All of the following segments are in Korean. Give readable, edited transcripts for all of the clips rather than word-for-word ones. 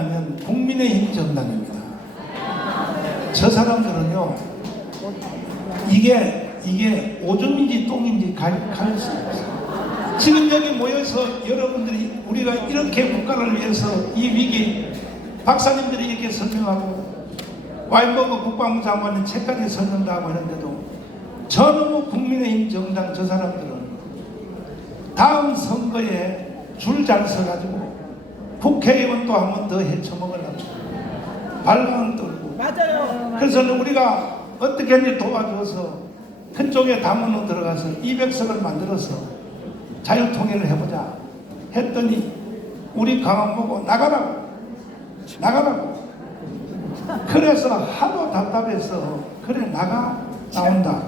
누구냐면 국민의힘 정당입니다. 저 사람들은요, 이게 오줌인지 똥인지 가릴 수 없어요. 지금 여기 모여서 여러분들이 우리가 이렇게 국가를 위해서 이 위기, 박사님들이 이렇게 설명하고 와인버그 국방부 장관은 책까지 썼는다 하고 했는데도 저는 국민의힘 정당 저 사람들은 다음 선거에 줄 잘 서가지고 국회의원도 한 번 더 헤쳐먹으려고 발광을 떨고. 맞아요. 그래서 우리가 어떻게 하는지 도와줘서 그쪽에 당원으로 들어가서 200석을 만들어서 자유통일을 해보자 했더니 우리 강원 보고 나가라고. 그래서 하도 답답해서 그래 나온다.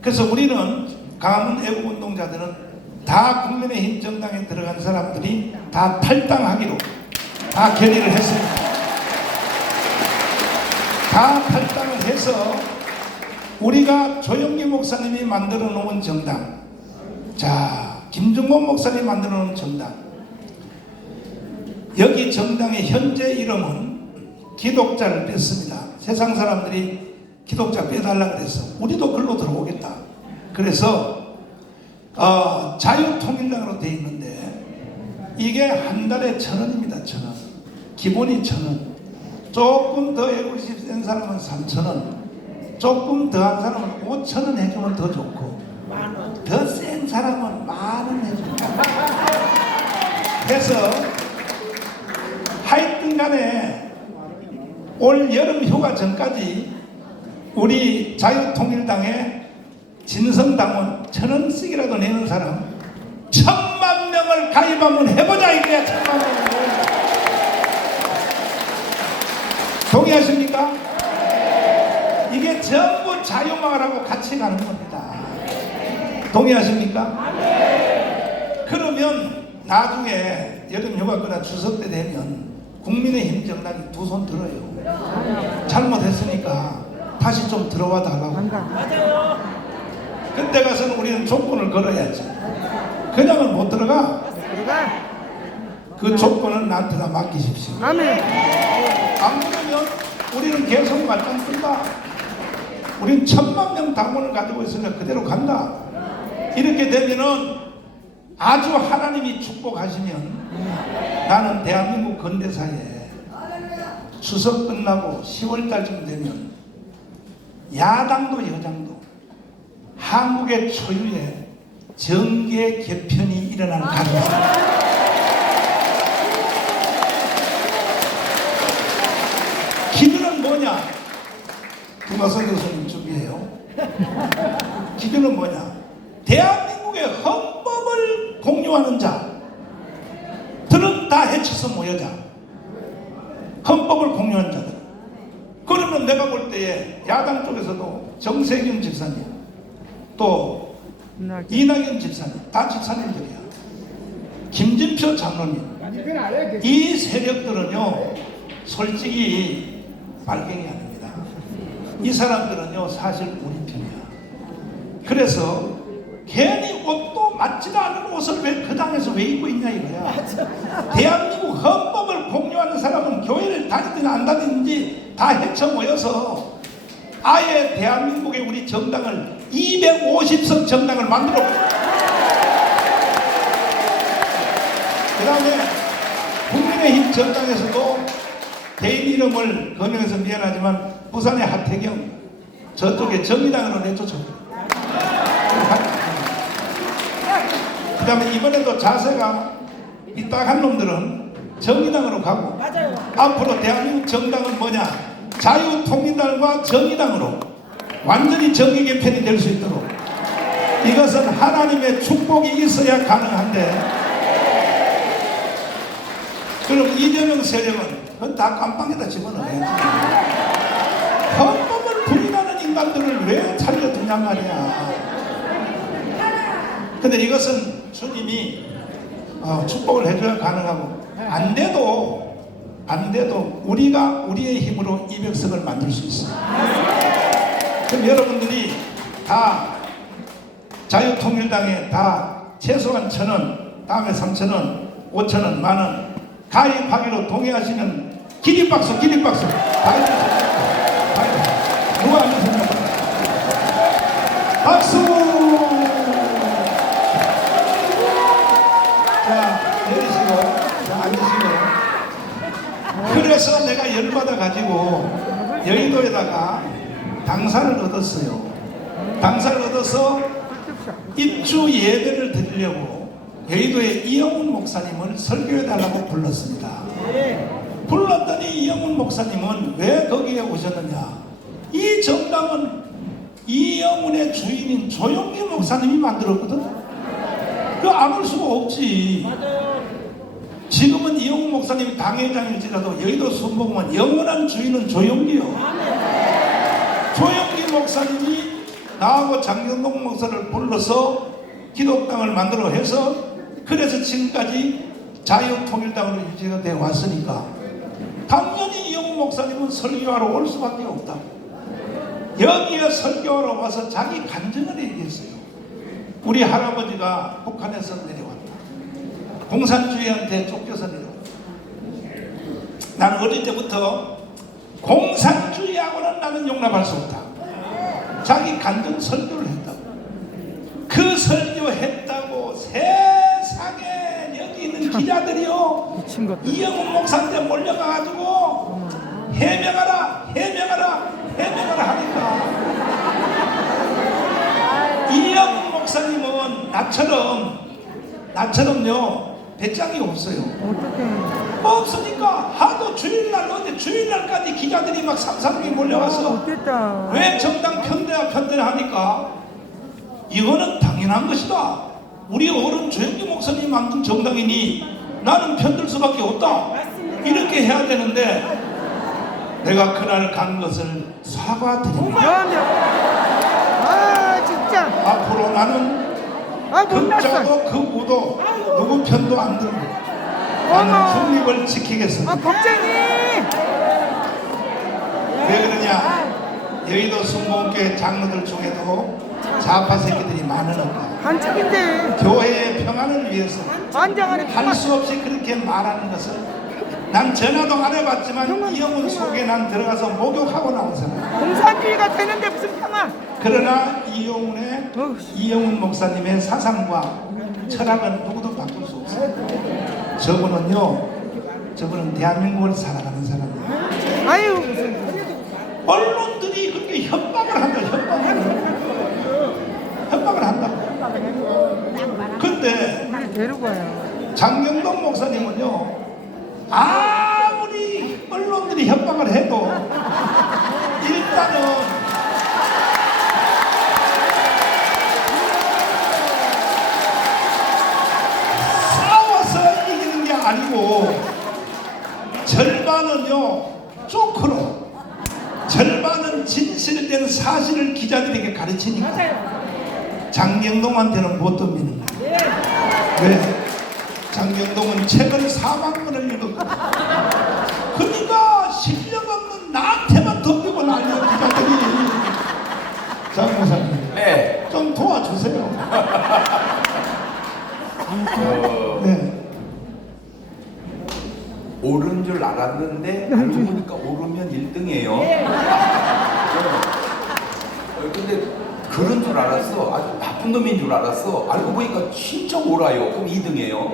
그래서 우리는 강원 애국운동자들은 다 국민의힘 정당에 들어간 사람들이 다 탈당하기로 다 결의를 했습니다. 다 탈당을 해서 우리가 조영기 목사님이 만들어 놓은 정당, 자 김중곤 목사님이 만들어 놓은 정당, 여기 정당의 현재 이름은 기독자를 뺐습니다. 세상 사람들이 기독자 빼달라 그래서 우리도 글로 들어오겠다. 그래서 자유통일당으로 되어 있는데 이게 한 달에 1,000원입니다. 1,000원. 기본이 1,000원. 조금 더 애국심 센 사람은 3,000원. 조금 더한 사람은 5,000원 해주면 더 좋고 더 센 사람은 10,000원 해주면 그래서 하여튼 간에 올 여름 휴가 전까지 우리 자유통일당에 진성당원 1,000원씩이라도 내는 사람 1,000만 명을 가입하면 해보자 이거야. 1,000만 명을. 동의하십니까? 이게 전부 자유마을하고 같이 가는 겁니다. 동의하십니까? 그러면 나중에 여름 휴가 거나 추석 때 되면 국민의힘 정당이 두 손 들어요. 잘못했으니까 다시 좀 들어와 달라고. 맞아요. 그때 가서는 우리는 조건을 걸어야지. 그냥은 못 들어가. 그 조건은 나한테 다 맡기십시오. 아멘. 안 그러면 우리는 계속 말짱 뜬다. 우린 1,000만 명 당원을 가지고 있으니까 그대로 간다. 이렇게 되면은 아주 하나님이 축복하시면 나는 대한민국 근대사에 추석 끝나고 10월달쯤 되면 야당도 여당도 한국의 초유의 정계 개편이 일어나는 가능성이 있습니다. 기준은 뭐냐? 김화선 교수님 준비해요. 기준은 뭐냐? 대한민국의 헌법을 공유하는 자들은 다 해쳐서 모여자. 헌법을 공유하는 자들. 그러면 내가 볼 때에 야당 쪽에서도 정세균 집사님 또 이낙연 집사님 다 집사님들이야. 김진표 장로님 이 세력들은요 솔직히 발갱이 아닙니다. 이 사람들은요 사실 우리 편이야. 그래서 괜히 옷도 맞지도 않은 옷을 왜 그 당에서 왜 입고 있냐 이거야. 대한민국 헌법을 공유하는 사람은 교회를 다니든 안 다니든지 다 헤쳐 모여서 아예 대한민국의 우리 정당을 250석 정당을 만들어. 그 다음에 국민의힘 정당에서도 개인 이름을 거명해서 미안하지만 부산의 하태경 저쪽에 정의당으로 내쫓아버려. 그 다음에 이번에도 자세가 삐딱한 놈들은 정의당으로 가고. 맞아요. 앞으로 대한민국 정당은 뭐냐? 자유통일당과 정의당으로 완전히 정의 개편이 될 수 있도록 이것은 하나님의 축복이 있어야 가능한데 그럼 이재명 세력은 그건 다 깜빵에다 집어넣어야지. 헌법을 부인하는 인간들을 왜 살려두냐 말이야. 근데 이것은 주님이 축복을 해줘야 가능하고 안 돼도 우리가 우리의 힘으로 200석을 만들 수 있어요. 그럼 여러분들이 다 자유통일당에 다 최소한 1,000원, 다음에 3,000원, 5,000원, 10,000원 가입하기로 동의하시는 기립박수 기립박수. 누가 안 하셨나요? 박수. 자 내리시고 자 앉으시고. 그래서 내가 열받아 가지고 여의도에다가 당사를 얻었어요. 당사를 얻어서 입주 예배를 드리려고 여의도의 이영훈 목사님을 설교해 달라고 불렀습니다. 불렀더니 이영훈 목사님은 왜 거기에 오셨느냐? 이 정당은 이영훈의 주인인 조용기 목사님이 만들었거든. 그 안 올 수가 없지. 지금은 이영훈 목사님이 당회장일지라도 여의도 순복음은 영원한 주인은 조용기요. 조용기 목사님이 나하고 장경동 목사를 불러서 기독당을 만들어 해서 그래서 지금까지 자유통일당으로 유지가 되어 왔으니까 당연히 이영훈 목사님은 설교하러 올 수밖에 없다. 여기에 설교하러 와서 자기 간증을 얘기했어요. 우리 할아버지가 북한에서 내려왔다. 공산주의한테 쫓겨서 내려왔다. 나는 어릴 때부터 공산주의하고는 나는 용납할 수 없다. 자기 간증 설교를 했다고. 그 설교했다고 세상에 여기 있는 기자들이요 이영훈 목사한테 몰려가가지고 해명하라 해명하라 해명하라 하니까 이영훈 목사님은 나처럼요 배짱이 없어요. 없으니까 하도 주일날 어제 주일날까지 기자들이 막 3-4명이 몰려와서 왜 정당 편대야 하니까 이거는 당연한 것이다. 우리 어른 조영기 목사님 만든 정당이니 나는 편들 수밖에 없다. 이렇게 해야 되는데 내가 그날 간 것을 사과드립니다. 아 진짜. 앞으로 나는 극자도 극우도 누구 편도 안 들고 나는 중립을 지키겠습니다. 겁쟁이. 왜 그러냐? 여의도 순복음교회 장로들 중에도 좌파 새끼들이 많으니까 한쪽인데. 교회의 평안을 위해서 안장하는 할 수 없이 그렇게 말하는 것을 난 전화도 안 해봤지만 이영훈 속에 난 들어가서 목욕하고 나온 사람. 공산주의가 되는데 무슨 평화? 그러나 이영훈 목사님의 사상과 철학은 누구도 바꿀 수 없어요. 저분은 대한민국을 살아가는 사람이에요. 아유. 언론들이 그렇게 협박을 한다. 협박을 한다. 근데 데리고 와요. 장경동 목사님은요 아무리 언론들이 협박을 해도 일단은 싸워서 이기는 게 아니고 절반은요 쪼크로 절반은 진실된 사실을 기자들에게 가르치니까 장경동한테는 못 덤비는 거예요. 왜? 장경동은 책을 4만권을 읽었거든. 그러니까 실력 없는 나한테만 덤비고 난리야 기자들이. 장 목사님 네. 좀 도와주세요. 네. 오른 줄 알았는데 알고 보니까 오르면 1등이에요. 근데 그런 줄 알았어. 아주 나쁜 놈인 줄 알았어. 알고 보니까 진짜 옳아요. 그럼 2등이에요.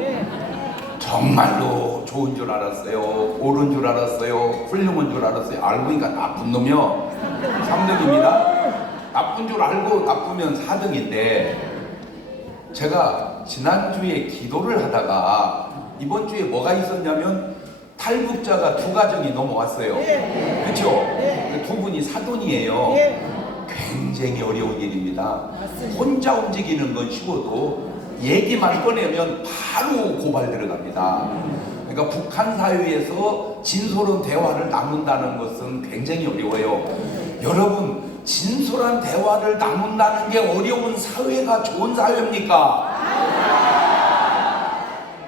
정말로 좋은 줄 알았어요. 옳은 줄 알았어요. 훌륭한 줄 알았어요. 알고 보니까 나쁜 놈이요. 3등입니다. 나쁜 줄 알고 나쁘면 4등인데 제가 지난주에 기도를 하다가 이번 주에 뭐가 있었냐면 탈북자가 2가정이 넘어왔어요. 그렇죠? 두 분이 사돈이에요. 굉장히 어려운 일입니다. 혼자 움직이는 건 쉬워도 얘기만 꺼내면 바로 고발 들어갑니다. 그러니까 북한 사회에서 진솔한 대화를 나눈다는 것은 굉장히 어려워요. 여러분, 진솔한 대화를 나눈다는 게 어려운 사회가 좋은 사회입니까?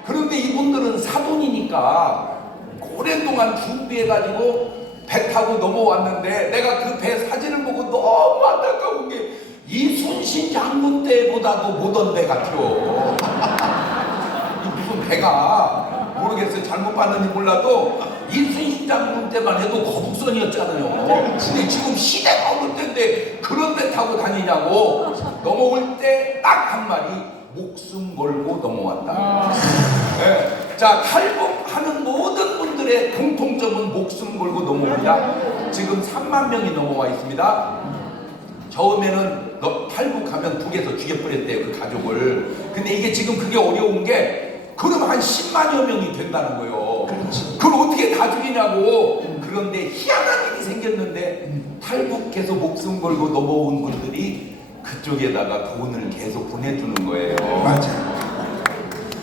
그런데 이분들은 사돈이니까 오랫동안 준비해가지고 배 타고 넘어왔는데 내가 그 배 사진을 보고 너무 안타까운 게 이순신 장군 때보다도 못 온 배 같아요. 무슨 배가 모르겠어요. 잘못 봤는지 몰라도 이순신 장군 때만 해도 거북선이었잖아요. 근데 지금 시대가 어느 때인데 그런 배 타고 다니냐고. 넘어올 때 딱 한 마리 목숨 걸고 넘어왔다. 네. 자, 탈북하는 모든 분들의 공통점은 목숨 걸고 넘어옵니다. 지금 3만 명이 넘어와 있습니다. 처음에는 탈북하면 북에서 죽여버렸대요, 그 가족을. 근데 이게 지금 그게 어려운 게 그럼 한 10만여 명이 된다는 거예요. 그걸 어떻게 다 죽이냐고. 그런데 희한한 일이 생겼는데 탈북해서 목숨 걸고 넘어온 분들이 그쪽에다가 돈을 계속 보내주는 거예요. 맞아.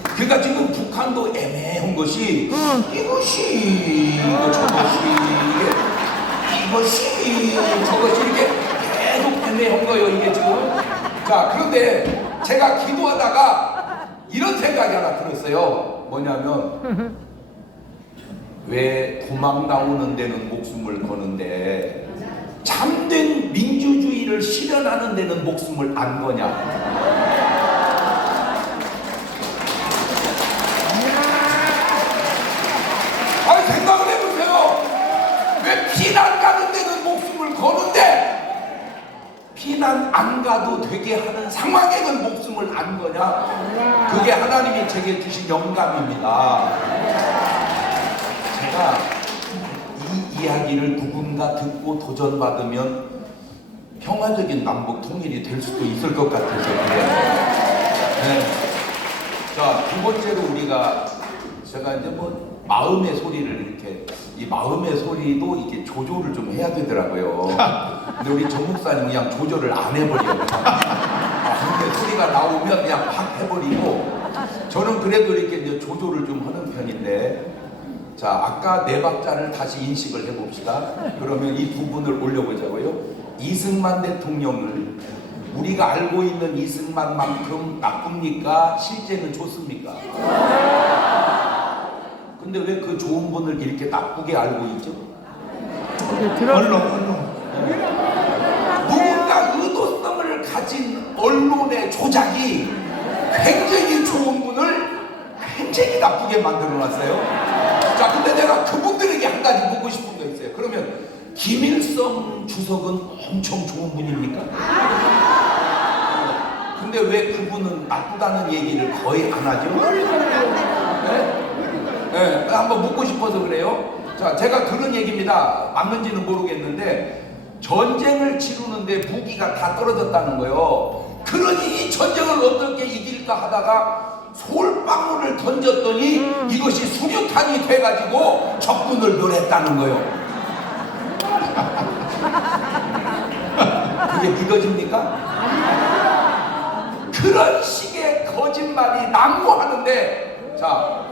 그러니까 지금 북한도 애매한 것이 이것이 저것이 이렇게 계속 애매한 거예요, 이게 지금. 자, 그런데 제가 기도하다가 이런 생각이 하나 들었어요. 뭐냐면 왜 도망 나오는 데는 목숨을 거는데 참된 민주주의를 실현하는 데는 목숨을 안 거냐. 아니, 생각을 해보세요. 왜 피난 가는 데는 목숨을 거는데 피난 안 가도 되게 하는 상황에는 목숨을 안 거냐. 그게 하나님이 제게 주신 영감입니다. 제가 이 이야기를 누군가 듣고 도전받으면 평화적인 남북 통일이 될 수도 있을 것 같아서 그래요. 네. 자, 두 번째로 우리가 제가 이제 뭐 마음의 소리를 이렇게 이 마음의 소리도 이렇게 조절을 좀 해야 되더라고요. 근데 우리 정 목사님 그냥 조절을 안 해버려요. 마음의 소리가 나오면 그냥 확 해버리고 저는 그래도 이렇게 이제 조절을 좀 하는 편인데. 자, 아까 네 박자를 다시 인식을 해봅시다. 그러면 이 부분을 올려보자고요. 이승만 대통령을 우리가 알고 있는 이승만만큼 나쁩니까? 실제는 좋습니까? 근데 왜 그 좋은 분을 이렇게 나쁘게 알고 있죠? 언론. 누군가 의도성을 가진 언론의 조작이 굉장히 좋은 분을 굉장히 나쁘게 만들어놨어요. 자, 근데 내가 그분들에게 한 가지 묻고 싶은 거 있어요. 그러면 김일성 주석은 엄청 좋은 분입니까? 근데 왜 그분은 나쁘다는 얘기를 거의 안 하죠? 네? 네, 한번 묻고 싶어서 그래요. 자, 제가 들은 얘기입니다. 맞는지는 모르겠는데 전쟁을 치르는데 무기가 다 떨어졌다는 거예요. 그러니 이 전쟁을 어떻게 이길까 하다가 솔방울을 던졌더니 이것이 수류탄이 돼가지고 적군을 멸했다는 거예요. 그게 믿어집니까? 그런 식의 거짓말이 난무하는데, 자,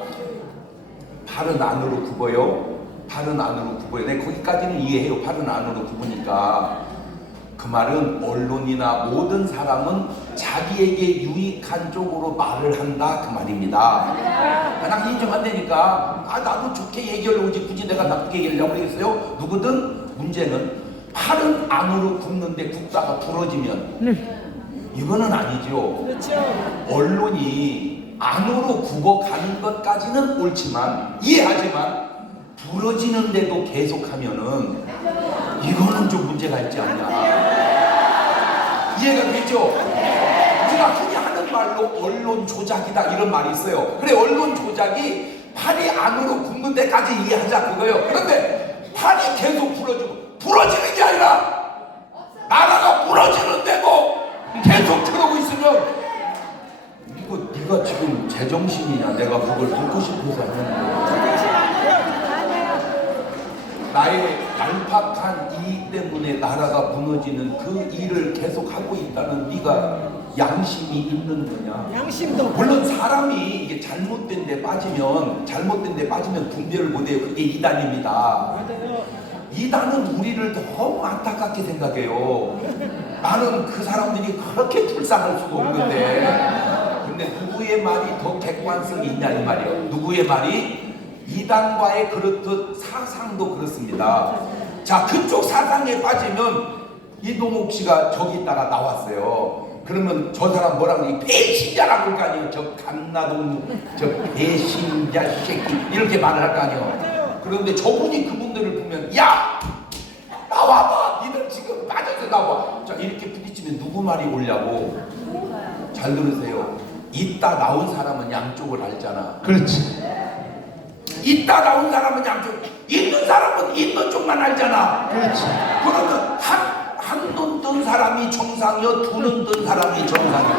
팔은 안으로 굽어요. 팔은 안으로 굽어요. 네, 거기까지는 이해해요. 팔은 안으로 굽으니까. 그 말은 언론이나 모든 사람은 자기에게 유익한 쪽으로 말을 한다 그 말입니다. 난 인정 안 되니까 나도 좋게 얘기하려고 오지 굳이 내가 나쁘게 얘기하려고 그러겠어요? 누구든 문제는 팔은 안으로 굽는데 굽다가 부러지면 이거는 아니죠. 언론이 안으로 굽어가는 것까지는 옳지만 이해하지만 부러지는데도 계속하면은 이거는 좀 문제가 있지 않냐. 이해가 되죠? 우리가 흔히 하는 말로 언론 조작이다 이런 말이 있어요. 그래, 언론 조작이 팔이 안으로 굽는 데까지 이해하자 그거예요. 그런데 팔이 계속 부러지는 게 아니라 나라가 부러지는데도 계속 그러고 있으면 이거 네가 지금 제정신이냐. 내가 그걸 듣고 싶어서 하는 거야. 나의 얄팍한 이익 때문에 나라가 무너지는 그 일을 계속하고 있다는 네가 양심이 있는 거냐? 양심도 물론 사람이 이게 잘못된 데 빠지면 분별을 못해요. 그게 이단입니다. 맞아요. 이단은 우리를 너무 안타깝게 생각해요. 나는 그 사람들이 그렇게 불쌍할 수가 없는데 근데 누구의 말이 더 객관성이 있냐 이 말이에요. 누구의 말이? 이단과의 그렇듯 사상도 그렇습니다. 자, 그쪽 사상에 빠지면 이동욱 씨가 저기 있다가 나왔어요. 그러면 저 사람 뭐라고 이 배신자라고 할 거 아니에요. 저 갓나동 저 배신자 새끼 이렇게 말을 할 거 아니에요. 그런데 저분이 그분들을 보면 야 나와봐 니들 지금 빠져서 나와 자 이렇게 부딪히면 누구 말이 옳냐고. 잘 들으세요. 이따 나온 사람은 양쪽을 알잖아. 그렇지. 이따 나온 사람은 양쪽, 있는 사람은 있는 쪽만 알잖아. 그렇지. 그러면 한 눈 뜬 사람이 정상이요, 두 눈 뜬 사람이 정상이요.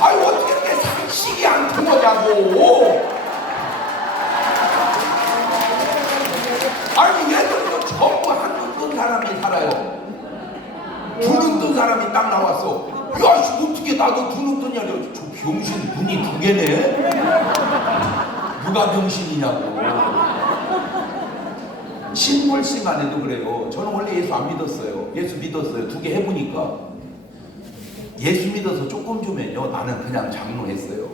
아유 어떻게 이렇게 상식이 안 통하냐고. 아니 얘들도 전부 한 눈 뜬 사람이 살아요. 두 눈 뜬 사람이 딱 나왔어. 야 씨, 어떻게 나도 두 눈 뜨냐. 저 병신 눈이 두 개네. 누가 병신이냐고. 신물씨만 해도 그래요. 저는 원래 예수 안 믿었어요. 예수 믿었어요. 2개 해보니까 예수 믿어서 조금 주면요 나는 그냥 장로했어요.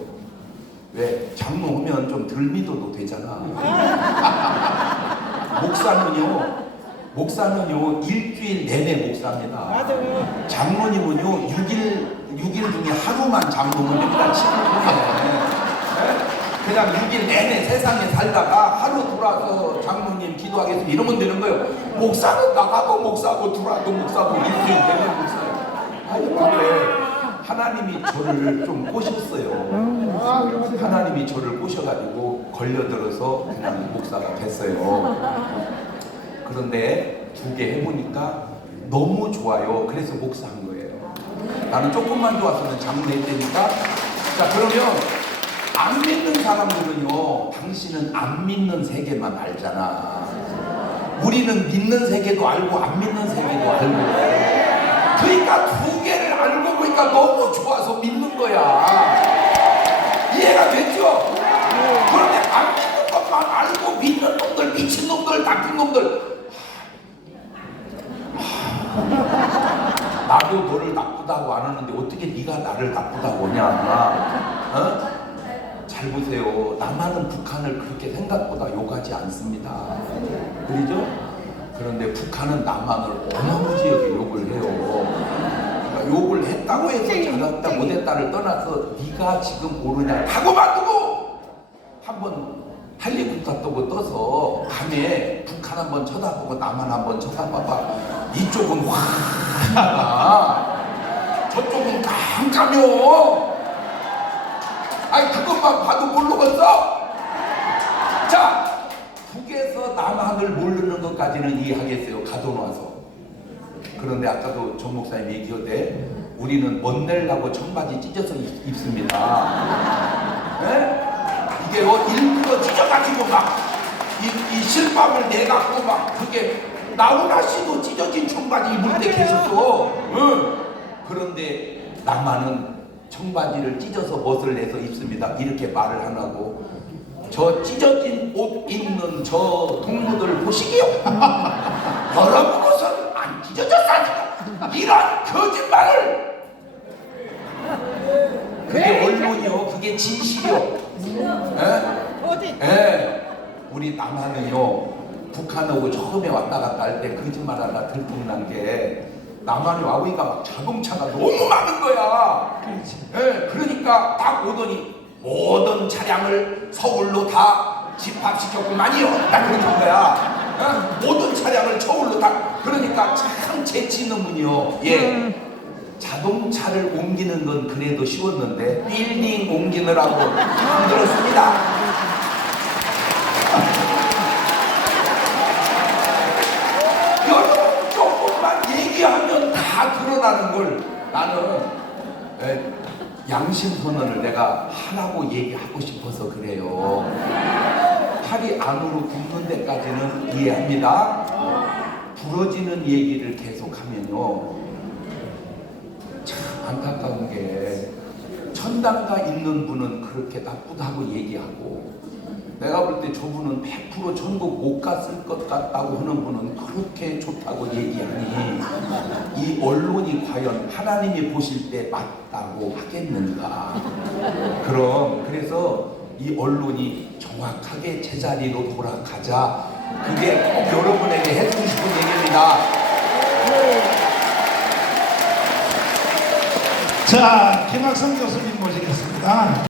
왜? 장로하면 좀 덜 믿어도 되잖아. 목사는요 일주일 내내 목사입니다. 장로님은요 6일 중에 하루만 장로면 됩니다. 7일 그냥 6일 내내 세상에 살다가 하루 들어와서 장로님 기도하겠습니다 이러면 되는 거예요. 목사는 나가도 목사고 들어와도 목사고 일주일 내내 목사예요. 아니 근데 하나님이 저를 좀 꼬셨어요. 하나님이 저를 꼬셔가지고 걸려들어서 그냥 목사가 됐어요. 그런데 2개 해보니까 너무 좋아요. 그래서 목사한 거예요. 나는 조금만 좋았으면 장로했다니까. 자 그러면 안 믿는 사람들은요 당신은 안 믿는 세계만 알잖아. 우리는 믿는 세계도 알고 안 믿는 세계도 알고. 그러니까 2개를 알고 보니까 너무 좋아서 믿는 거야. 이해가 됐죠? 그런데 안 믿는 것만 알고 믿는 놈들, 미친 놈들, 나쁜 놈들. 나도 너를 나쁘다고 안 하는데 어떻게 네가 나를 나쁘다고 하냐. 어? 잘 보세요. 남한은 북한을 그렇게 생각보다 욕하지 않습니다. 그러죠? 그런데 북한은 남한을 어마무지하게 욕을 해요. 그러니까 욕을 했다고 해서 잘했다 못했다를 떠나서 네가 지금 모르냐 하고 만두고 한번 헬리콥터 타고 떠서 밤에 북한 한번 쳐다보고 남한 한번 쳐다봐봐. 이쪽은 화가 저쪽은 깜깜해요. 아니 그것만 봐도 모르겠어? 자 북에서 남한을 모르는 것까지는 이해하겠어요. 가둬놔서. 그런데 아까도 정 목사님 얘기하되 우리는 멋내려고 청바지 찢어서 입습니다. 네? 이게요 일부러 찢어가지고 막 이 실밥을 내갖고 막 그게 나훈아 씨도 찢어진 청바지 입을 때 계셨어. 응. 그런데 남한은 청바지를 찢어서 멋을 내서 입습니다. 이렇게 말을 하라고. 저 찢어진 옷 입는 저 동무들 보시기요. 여러분 옷은 안 찢어졌다니까. 이런 거짓말을. 그게 언론이요. 그게 진실이요. 예? 우리 남한은요. 북한하고 처음에 왔다 갔다 할 때 거짓말 하나 들통난 게 남한에 와보니까 막 자동차가 너무 많은 거야. 예, 그러니까 딱 오더니 모든 차량을 서울로 다 집합시켰구만요. 딱 그런 거야. 모든 차량을 서울로 다. 그러니까 참 재치있는군요. 예. 자동차를 옮기는 건 그래도 쉬웠는데 빌딩 옮기느라고 힘들었습니다. 여러분 조금만 얘기하면 다 드러나는 걸 나는 양심 선언을 내가 하라고 얘기하고 싶어서 그래요. 팔이 안으로 굽는 데까지는 이해합니다. 부러지는 얘기를 계속하면요 참 안타까운 게 천당가 있는 분은 그렇게 나쁘다고 얘기하고 내가 볼 때 저분은 100% 천국 못 갔을 것 같다고 하는 분은 그렇게 좋다고 얘기하니 이 언론이 과연 하나님이 보실 때 맞다고 하겠는가. 그래서 이 언론이 정확하게 제자리로 돌아가자. 그게 꼭 여러분에게 해주고 싶은 얘기입니다. 자, 김학성 교수님 모시겠습니다.